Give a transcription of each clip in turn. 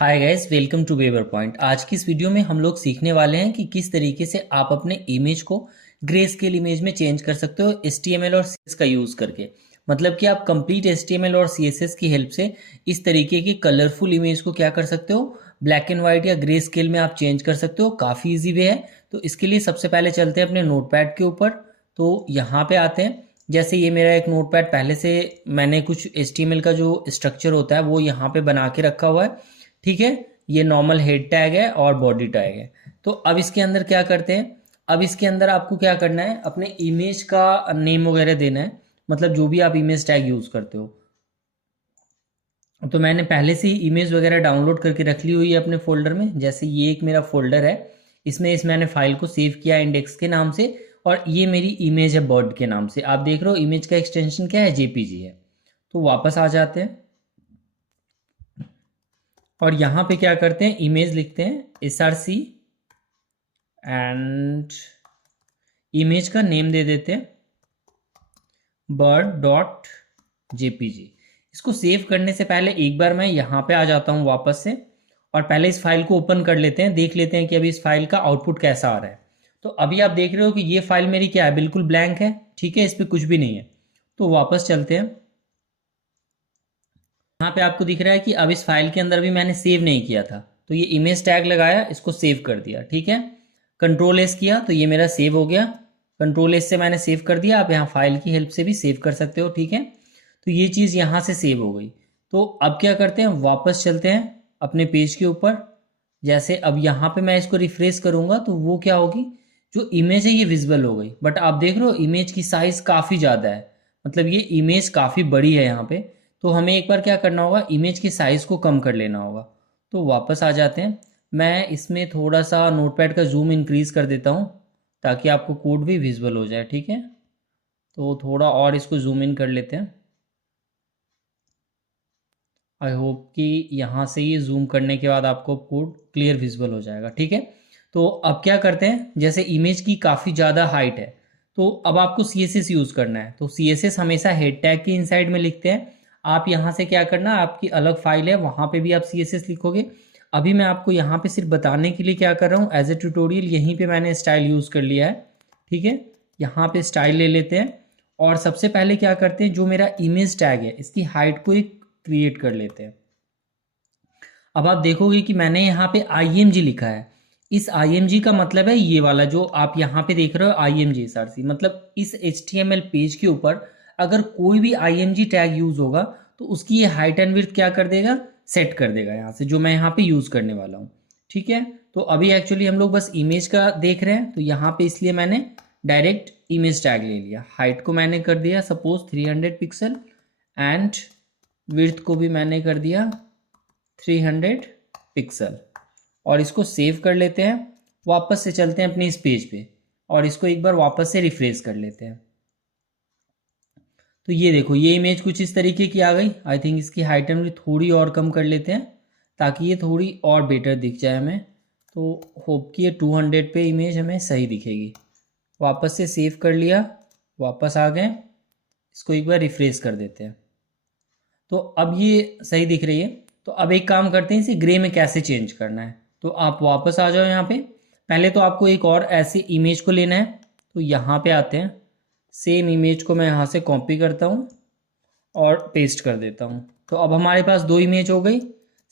Hi guys, welcome to weaver point. आज की इस वीडियो में हम लोग सीखने वाले हैं कि किस तरीके से आप अपने इमेज को ग्रे स्केल इमेज में चेंज कर सकते हो HTML और CSS का यूज़ करके। मतलब कि आप कंप्लीट HTML और CSS की हेल्प से इस तरीके की कलरफुल इमेज को क्या कर सकते हो, ब्लैक एंड वाइट या ग्रे स्केल में आप चेंज कर सकते हो। काफ़ी ईजी वे है। तो इसके लिए सबसे पहले चलते हैं अपने नोटपैड के ऊपर। तो यहाँ पे आते हैं। जैसे ये मेरा एक नोटपैड पहले से मैंने कुछ HTML का जो स्ट्रक्चर होता है वो यहाँ पे बना के रखा हुआ है। ठीक है, ये नॉर्मल हेड टैग है और बॉडी टैग है। तो अब इसके अंदर क्या करते हैं, अब इसके अंदर आपको क्या करना है, अपने इमेज का नेम वगैरह देना है। मतलब जो भी आप इमेज टैग यूज करते हो। तो मैंने पहले से ही इमेज वगैरह डाउनलोड करके रख ली हुई है अपने फोल्डर में। जैसे ये एक मेरा फोल्डर है, इसमें मैंने फाइल को सेव किया इंडेक्स के नाम से, और ये मेरी इमेज है बर्ड के नाम से। आप देख रहे हो इमेज का एक्सटेंशन क्या है, JPG है। तो वापस आ जाते हैं और यहाँ पे क्या करते हैं, इमेज लिखते हैं SRC एंड इमेज का नेम दे देते हैं bird.jpg। इसको सेव करने से पहले एक बार मैं यहाँ पे आ जाता हूँ वापस से, और पहले इस फाइल को ओपन कर लेते हैं, देख लेते हैं कि अभी इस फाइल का आउटपुट कैसा आ रहा है। तो अभी आप देख रहे हो कि ये फाइल मेरी क्या है, बिल्कुल ब्लैंक है। ठीक है, इस पर कुछ भी नहीं है। तो वापस चलते हैं। यहाँ पे आपको दिख रहा है कि अब इस फाइल के अंदर भी मैंने सेव नहीं किया था, तो ये इमेज टैग लगाया, इसको सेव कर दिया। ठीक है, कंट्रोल S किया तो ये मेरा सेव हो गया। कंट्रोल S से मैंने सेव कर दिया। आप यहाँ फाइल की हेल्प से भी सेव कर सकते हो। ठीक है, तो ये चीज़ यहाँ से सेव हो गई। तो अब क्या करते हैं, वापस चलते हैं अपने पेज के ऊपर। जैसे अब यहाँ पे मैं इसको रिफ्रेश करूँगा तो वो क्या होगी, जो इमेज है ये विजिबल हो गई। बट आप देख रहे हो इमेज की साइज़ काफ़ी ज़्यादा है, मतलब ये इमेज काफ़ी बड़ी है यहाँ पे। तो हमें एक बार क्या करना होगा, इमेज की साइज़ को कम कर लेना होगा। तो वापस आ जाते हैं। मैं इसमें थोड़ा सा नोटपैड का जूम इंक्रीज़ कर देता हूँ ताकि आपको कोड भी विजिबल हो जाए। ठीक है, तो थोड़ा और इसको जूम इन कर लेते हैं। आई होप कि यहाँ से ये जूम करने के बाद आपको कोड क्लियर विजिबल हो जाएगा। ठीक है, तो अब क्या करते हैं, जैसे इमेज की काफ़ी ज़्यादा हाइट है तो अब आपको CSS यूज़ करना है। तो CSS हमेशा हेड टैग के इनसाइड में लिखते हैं। आप यहाँ से क्या करना, आपकी अलग फाइल है वहाँ पे भी आप CSS लिखोगे। अभी मैं आपको यहाँ पे सिर्फ बताने के लिए क्या कर रहा हूँ, एज ए ट्यूटोरियल यहीं पे मैंने स्टाइल यूज़ कर लिया है। ठीक है, यहाँ पे स्टाइल ले लेते हैं और सबसे पहले क्या करते हैं, जो मेरा इमेज टैग है इसकी हाइट को एक क्रिएट कर लेते हैं। अब आप देखोगे कि मैंने यहाँ पे IMG लिखा है। इस IMG का मतलब है ये वाला जो आप यहाँ पे देख रहे हो, IMG SRC। मतलब इस HTML पेज के ऊपर अगर कोई भी IMG टैग यूज होगा तो उसकी ये हाइट एंड विड्थ क्या कर देगा, सेट कर देगा यहाँ से, जो मैं यहाँ पे यूज करने वाला हूँ। ठीक है, तो अभी एक्चुअली हम लोग बस इमेज का देख रहे हैं, तो यहाँ पे इसलिए मैंने डायरेक्ट इमेज टैग ले लिया। हाइट को मैंने कर दिया सपोज 300 पिक्सल एंड विड्थ को भी मैंने कर दिया 300 पिक्सल, और इसको सेव कर लेते हैं। वापस से चलते हैं अपने इस पेज पे और इसको एक बार वापस से रिफ्रेश कर लेते हैं। तो ये देखो ये इमेज कुछ इस तरीके की आ गई। आई थिंक इसकी हाइट हम थोड़ी और कम कर लेते हैं ताकि ये थोड़ी और बेटर दिख जाए हमें। तो होप कि ये 200 पे इमेज हमें सही दिखेगी। वापस से सेव कर लिया, वापस आ गए, इसको एक बार रिफ्रेश कर देते हैं। तो अब ये सही दिख रही है। तो अब एक काम करते हैं, इसे ग्रे में कैसे चेंज करना है। तो आप वापस आ जाओ यहाँ पे। पहले तो आपको एक और ऐसी इमेज को लेना है। तो यहाँ पे आते हैं, सेम इमेज को मैं यहाँ से कॉपी करता हूँ और पेस्ट कर देता हूँ। तो अब हमारे पास दो इमेज हो गई।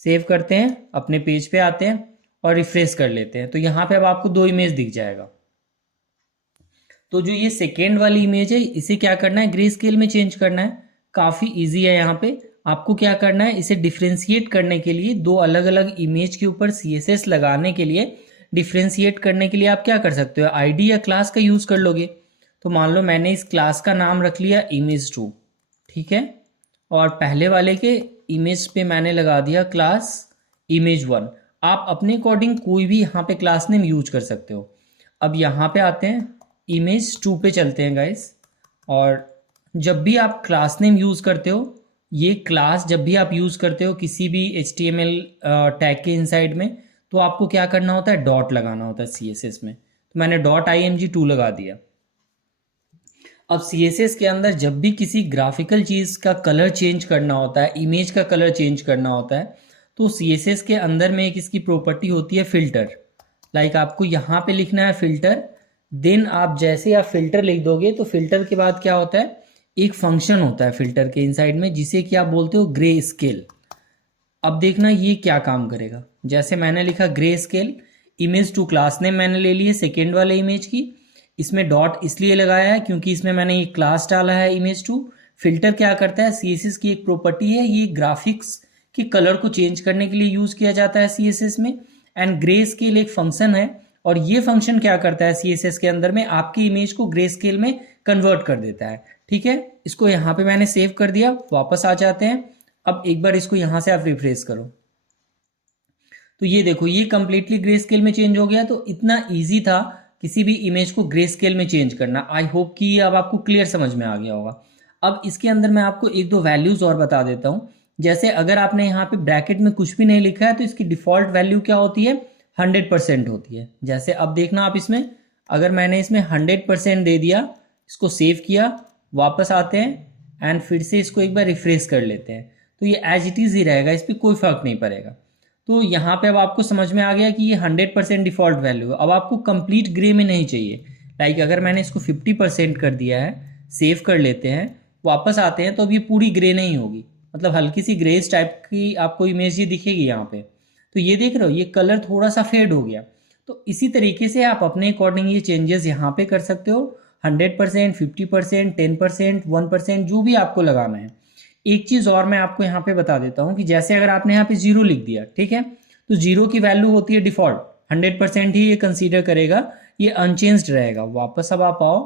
सेव करते हैं, अपने पेज पे आते हैं और रिफ्रेश कर लेते हैं। तो यहाँ पे अब आपको दो इमेज दिख जाएगा। तो जो ये सेकेंड वाली इमेज है इसे क्या करना है, ग्रे स्केल में चेंज करना है। काफ़ी इजी है। यहाँ पे आपको क्या करना है, इसे डिफ्रेंशिएट करने के लिए, दो अलग अलग इमेज के ऊपर CSS लगाने के लिए, डिफ्रेंशिएट करने के लिए आप क्या कर सकते हो, ID या क्लास का यूज़ कर लोगे। तो मान लो मैंने इस क्लास का नाम रख लिया image2। ठीक है, और पहले वाले के इमेज पे मैंने लगा दिया क्लास image1। आप अपने अकॉर्डिंग कोई भी यहाँ पे क्लास नेम यूज कर सकते हो। अब यहाँ पे आते हैं, image2 पे चलते हैं गाइस। और जब भी आप क्लास नेम यूज़ करते हो, ये क्लास जब भी आप यूज़ करते हो किसी भी HTML टैग के इनसाइड में, तो आपको क्या करना होता है, डॉट लगाना होता है CSS में। तो मैंने .img2 लगा दिया। अब CSS के अंदर जब भी किसी ग्राफिकल चीज़ का कलर चेंज करना होता है, इमेज का कलर चेंज करना होता है, तो CSS के अंदर में एक इसकी प्रॉपर्टी होती है फिल्टर। लाइक आपको यहाँ पे लिखना है फिल्टर, देन आप जैसे आप फिल्टर लिख दोगे तो फिल्टर के बाद क्या होता है, एक फंक्शन होता है फिल्टर के इनसाइड में जिसे कि आप बोलते हो ग्रे स्केल। अब देखना ये क्या काम करेगा। जैसे मैंने लिखा grey scale, image to class name मैंने ले लिए सेकेंड वाले इमेज की, इसमें डॉट इसलिए लगाया है क्योंकि इसमें मैंने ये क्लास डाला है इमेज टू। फिल्टर क्या करता है, CSS की एक प्रॉपर्टी है, ये ग्राफिक्स के कलर को चेंज करने के लिए यूज किया जाता है CSS में। एंड ग्रे स्केल एक फंक्शन है और ये फंक्शन क्या करता है CSS के अंदर में, आपकी इमेज को ग्रे स्केल में कन्वर्ट कर देता है। ठीक है, इसको यहाँ पे मैंने सेव कर दिया, वापस आ जाते हैं। अब एक बार इसको यहाँ से आप रिफ्रेश करो तो ये देखो ये कंप्लीटली ग्रे स्केल में चेंज हो गया। तो इतना ईजी था किसी भी इमेज को ग्रे स्केल में चेंज करना। आई होप कि ये अब आपको क्लियर समझ में आ गया होगा। अब इसके अंदर मैं आपको एक दो वैल्यूज और बता देता हूँ। जैसे अगर आपने यहाँ पे ब्रैकेट में कुछ भी नहीं लिखा है तो इसकी डिफॉल्ट वैल्यू क्या होती है, 100% होती है। जैसे अब देखना आप इसमें, अगर मैंने इसमें 100% दे दिया, इसको सेव किया, वापस आते हैं एंड फिर से इसको एक बार रिफ्रेश कर लेते हैं तो ये एज इट इज़ ही रहेगा, इस पर कोई फर्क नहीं पड़ेगा। तो यहाँ पे अब आपको समझ में आ गया कि ये 100% डिफॉल्ट वैल्यू है। अब आपको कंप्लीट ग्रे में नहीं चाहिए। लाइक अगर मैंने इसको 50% कर दिया है, सेव कर लेते हैं, वापस आते हैं तो अब ये पूरी ग्रे नहीं होगी, मतलब हल्की सी ग्रेस टाइप की आपको इमेज ये दिखेगी यहाँ पे। तो ये देख रहे हो ये कलर थोड़ा सा फेड हो गया। तो इसी तरीके से आप अपने अकॉर्डिंग ये चेंजेस यहाँ पे कर सकते हो। 100%, 50%, 10%, 1%, जो भी आपको लगाना है। एक चीज़ और मैं आपको यहाँ पे बता देता हूँ कि जैसे अगर आपने यहाँ पे 0 लिख दिया, ठीक है, तो 0 की वैल्यू होती है डिफॉल्ट, 100% ही ये कंसीडर करेगा, ये अनचेंज्ड रहेगा। वापस अब आप आओ,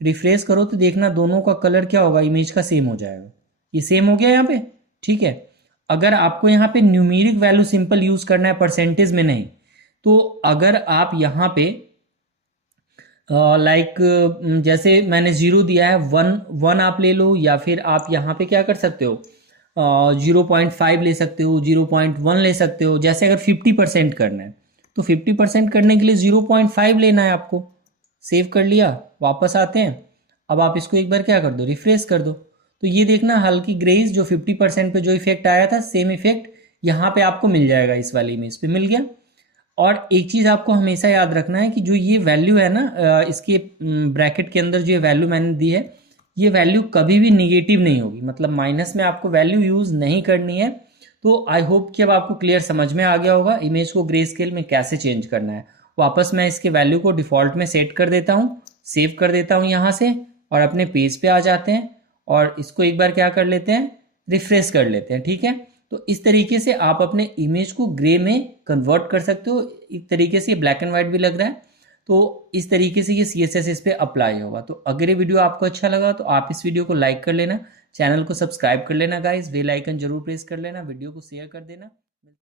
रिफ्रेश करो तो देखना दोनों का कलर क्या होगा, इमेज का सेम हो जाएगा। ये सेम हो गया यहाँ पे, ठीक है। अगर आपको यहाँ पे न्यूमेरिक वैल्यू सिंपल यूज करना है, परसेंटेज में नहीं, तो अगर आप यहाँ पे जैसे मैंने 0 दिया है, 1 आप ले लो, या फिर आप यहाँ पे क्या कर सकते हो, 0.5 ले सकते हो, 0.1 ले सकते हो। जैसे अगर 50% करना है तो 50% करने के लिए 0.5 लेना है आपको। सेव कर लिया, वापस आते हैं। अब आप इसको एक बार क्या कर दो, रिफ्रेश कर दो, तो ये देखना हल्की ग्रेस जो 50% पे जो इफेक्ट आया था, सेम इफेक्ट यहाँ पे आपको मिल जाएगा, इस वाली इमेज पे मिल गया। और एक चीज़ आपको हमेशा याद रखना है कि जो ये वैल्यू है ना, इसके ब्रैकेट के अंदर जो ये वैल्यू मैंने दी है, ये वैल्यू कभी भी निगेटिव नहीं होगी, मतलब माइनस में आपको वैल्यू यूज़ नहीं करनी है। तो आई होप कि अब आपको क्लियर समझ में आ गया होगा इमेज को ग्रे स्केल में कैसे चेंज करना है। वापस मैं इसके वैल्यू को डिफ़ॉल्ट में सेट कर देता हूँ, सेव कर देता हूँ यहाँ से, और अपने पेज पे आ जाते हैं और इसको एक बार क्या कर लेते हैं, रिफ्रेश कर लेते हैं। ठीक है, तो इस तरीके से आप अपने इमेज को ग्रे में कन्वर्ट कर सकते हो। एक तरीके से ये ब्लैक एंड वाइट भी लग रहा है, तो इस तरीके से ये CSS इस पे अप्लाई होगा। तो अगर ये वीडियो आपको अच्छा लगा तो आप इस वीडियो को लाइक कर लेना, चैनल को सब्सक्राइब कर लेना गाइस, बेल आइकन जरूर प्रेस कर लेना, वीडियो को शेयर कर देना।